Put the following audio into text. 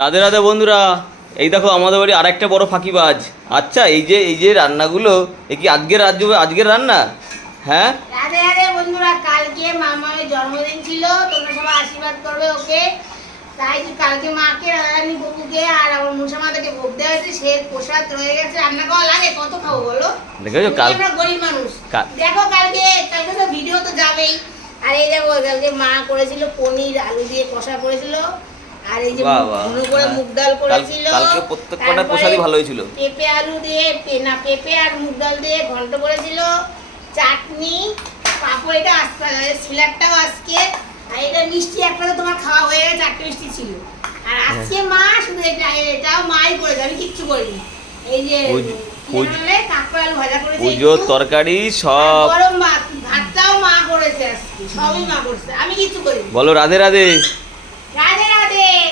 রাধে রাধে বন্ধুরা, এই দেখো আমাদের বাড়ি আরেকটা বড় ফাঁকিবাজ। আচ্ছা, এই যে রান্নাগুলো, এ কি আজকের রান্না? হ্যাঁ, রাধে রাধে বন্ধুরা, কালকে মামার জন্মদিন ছিল, তোমরা সবাই আশীর্বাদ করবে ওকে। তাই কালকে মাকে রাধারানী বাবুকে আর আমার মনসা মাতাকে ভোগ দেওয়া হয়েছে, সে প্রসাদ রয়ে গেছে। রান্না করা লাগে, কত খাবো বলো? দেখেছো আমরা গরিব মানুষ। কাল- দেখো কালকে তো ভিডিও তো যাবেই। আর এই দেখো কালকে মা করেছিল পনির আলু দিয়ে কষা করেছিল, আর এই যে বাহ, বাহ, ঘন করে হ্যাঁ। মুগ ডাল করেছিল। কালকে প্রত্যেকটা তারপরে প্রসাদই ভালো হয়েছিল। পেঁপে আলু দিয়ে পেঁপে আর মুগ ডাল দিয়ে ঘন্ট করেছিল, চাটনি, পাঁপড়। এটা আজকে সিলারটাও আজকে। আর এটা মিষ্টি একটা তো তোমার খাওয়া হয়ে গেছে, চারটে মিষ্টি ছিল। আর আজকে মা শুধু এটাও মাই করেছে, আমি কিচ্ছু করিনি। এই যে কাঁকড় আলু ভাজা করেছে, পুজোর তরকারি সব। গরম ভাতটাও মা করেছে আজকে, সবই মা করেছে, আমি কিচ্ছু করিনি। বলো রাধে রাধে। রাধে